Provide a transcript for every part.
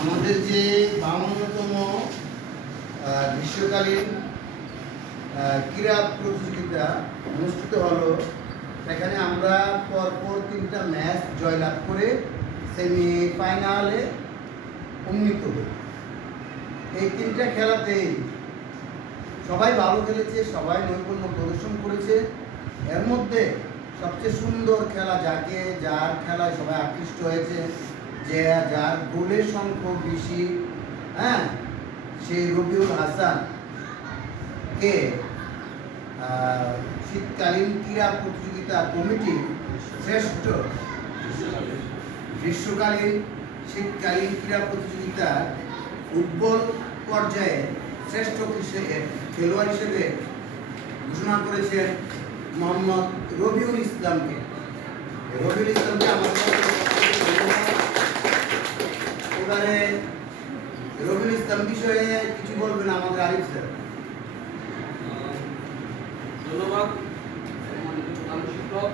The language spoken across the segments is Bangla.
আমাদের যে 52তম গ্রীষ্মকালীন ক্রীড়া প্রতিযোগিতা অনুষ্ঠিত হলো, সেখানে আমরা পরপর 3টা ম্যাচ জয়লাভ করে সেমিফাইনালে উন্নীত হই। এই 3টা খেলাতেই সবাই ভালো খেলেছে, সবাই নৈপুণ্য প্রদর্শন করেছে। এর মধ্যে সবচেয়ে সুন্দর খেলা, যার খেলায় সবাই আকৃষ্ট হয়েছে, যার গোলের সংখ্যা বেশি, সেই রবিউল হাসানকে শীতকালীন ক্রীড়া প্রতিযোগিতা কমিটি শ্রেষ্ঠ গ্রীষ্মকালীন শীতকালীন ক্রীড়া প্রতিযোগিতা ফুটবল পর্যায়ে শ্রেষ্ঠ খেলোয়াড় হিসেবে ঘোষণা করেছেন মোহাম্মদ রবিউল ইসলামকে। এবারে রবিউল ইসলাম বিষয়ে কিছু বলবেন আমাদের আরিফ স্যার। ধন্যবাদ। শিক্ষক,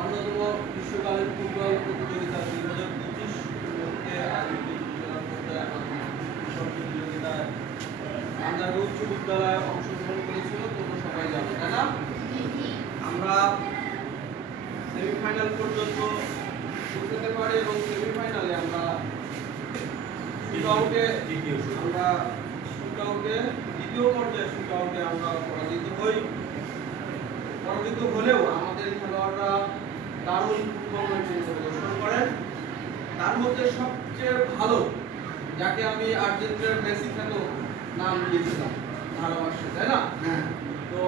অন্যতম গ্রীষ্মকালীন ফুটবল প্রতিযোগিতা 2025 আয়োজিত প্রতিযোগিতায় আন্দারগঞ্জ উচ্চ বিদ্যালয়ে অংশগ্রহণ করেছিল, তোমরা সবাই জানো, তাই না? আমরা সেমিফাইনাল পর্যন্ত পৌঁছাতে পারি এবং সেমিফাইনালে আমরা শুটআউটে দ্বিতীয় পর্যায়ে আমরা পরাজিত হলেও আমাদের খেলোয়াড়রা দারুণ ফুটবল প্রদর্শন করেন। তার মধ্যে সবচেয়ে ভালো, যাকে আমি আর্জেন্টিনার মেসি খ্যাত নাম দিয়েছিলাম ভালোবাসে, তাই না? তো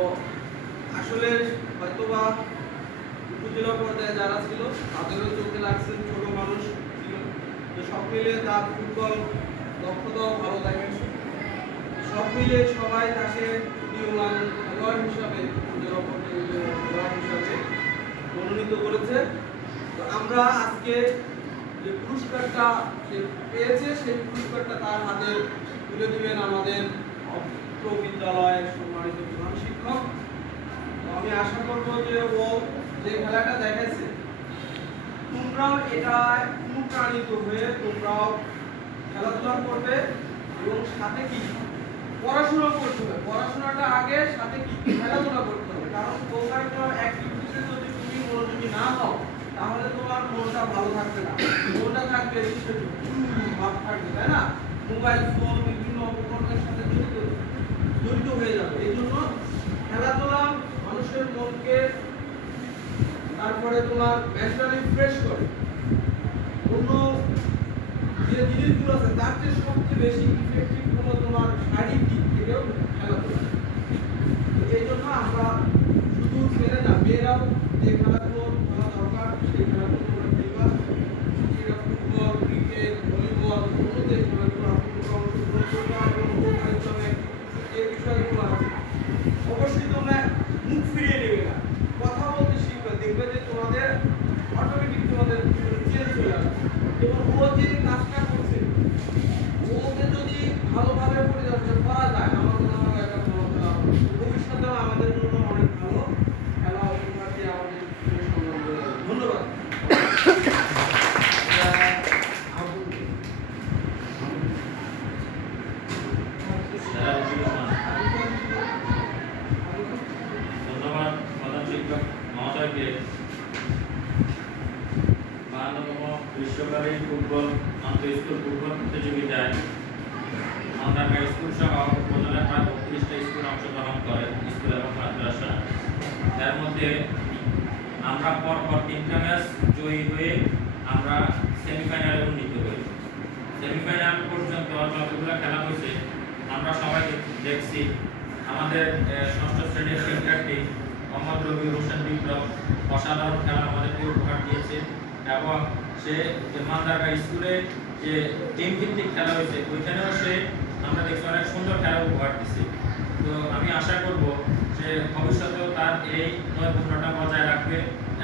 আসলে হয়তোবা উপজেলা পর্যায়ে যারা ছিল তাদেরও চোখে লাগছে, ছোট মানুষ ছিল, তো সব মিলে তার ফুটবল দক্ষতাও ভালো লাগে। সব মিলে সবাই তাকে উদীয়মান খেলোয়াড় হিসাবে উপজেলা পর্যায়ে খেলোয়াড় হিসাবে মনোনীত করেছে। তো আমরা আজকে যে পুরস্কারটা পেয়েছে, সেই পুরস্কারটা তার হাতে তুলে দিবেন আমাদের বিদ্যালয়ের সম্মানিত প্রধান শিক্ষক। আমি আশা করব যে ও যে খেলাটা দেখাইছে, তোমরাও এটা অনুপ্রাণিত হয়ে তোমরাও খেলাধুলা করবে এবং সাথে কি পড়াশোনা করতে হবে। পড়াশোনাটা আগে, সাথে কি খেলাধুলা করতে হবে। কারণ কোকারিকুলার অ্যাক্টিভিটিসে যদি তুমি মনোযোগী না হও, তাহলে তোমার মনটা ভালো থাকবে না, মনটা থাকবে ভাব থাকবে, তাই না? মোবাইল ফোন বিভিন্ন উপকরণের সাথে জড়িত হয়ে যাবে। এই জন্য খেলাধুলা মানুষের মনকে, তারপরে তোমার মেন্টালি ফ্রেশ করে। অন্য যে জিনিসগুলো আছে তার চেয়ে সবচেয়ে বেশি ইফেক্টিভ হলো তোমার শারীরিক দিক থেকেও খেলাধুলা। এই জন্য আমরা শুধু ছেলে না, মেয়েরাও যে খেলাগুলো খেলা দরকার সেই খেলাগুলো তোমরা খেলবা। সেটা ফুটবল, ক্রিকেট, ভলিবল, অন্য যে খেলাগুলো অংশগ্রহণ করবা এবং যে বিষয়গুলো আছে অবশ্যই তোমরা মুখ ফিরিয়ে নেবে না, কথা বলতে শিখবে। দেখবে যে তোমাদের অটোমেটিক তোমাদের চেঞ্জ হয়ে যাবে। এবং ও যে কাজটা করছে, ওকে যদি ভালোভাবে পরিচালনা করা যায়, আমার মনে হয় একটা ভালো খেলা হবে। ভবিষ্যতেও আমাদের জন্য অনেক ভালো খেলা অভিজ্ঞতা আমাদের সম্মান করে যাবে। ধন্যবাদ। ধন্যবাদ প্রধান শিক্ষক মহোদয়কে। 52তম গ্রীষ্মকালীন ফুটবল আন্তঃস্কুল ফুটবল প্রতিযোগিতায় আমাদের স্কুল সহ উপজেলার প্রায় 32টা স্কুল অংশগ্রহণ করে, স্কুল এবং মাদ্রাসা। তার মধ্যে আমরা পরপর 3টা ম্যাচ জয়ী হয়ে আমরা সেমিফাইনালে উন্নীত হই। সেমিফাইনাল পর্যন্ত যতগুলো খেলা হয়েছে আমরা সবাই দেখছি। আমাদের ষষ্ঠ শ্রেণীর শিক্ষার্থী মোহাম্মদ রবিউল হোসেন বিপ্লব অসাধারণ খেলা আমাদেরকে উপহার দিয়েছে এবং সে মান্দারগা স্কুলে যে টিম ভিত্তিক খেলা হয়েছে ওইখানেও সে আমরা দেখছি অনেক সুন্দর খেলা উপহার দিচ্ছে। তো আমি আশা করব যে ভবিষ্যতেও তার এই নৈপুণ্যটা বজায় রাখবে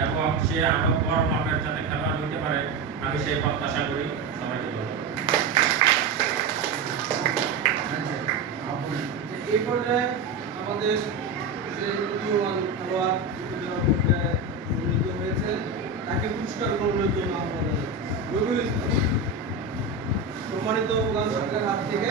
এবং সে আরও বড় মাপের যাতে খেলোয়াড় হইতে পারে, আমি সেই প্রত্যাশা করি। সবাইকে ধন্যবাদ। এই পর্যায়ে আমাদের যে উদীয়মান খেলোয়াড় উন্নীত হয়েছে, তাকে পুরস্কার গ্রহণের জন্য আহ্বান জানাচ্ছি। রবিউল ইসলাম সম্মানিত প্রধান শিক্ষকের হাত থেকে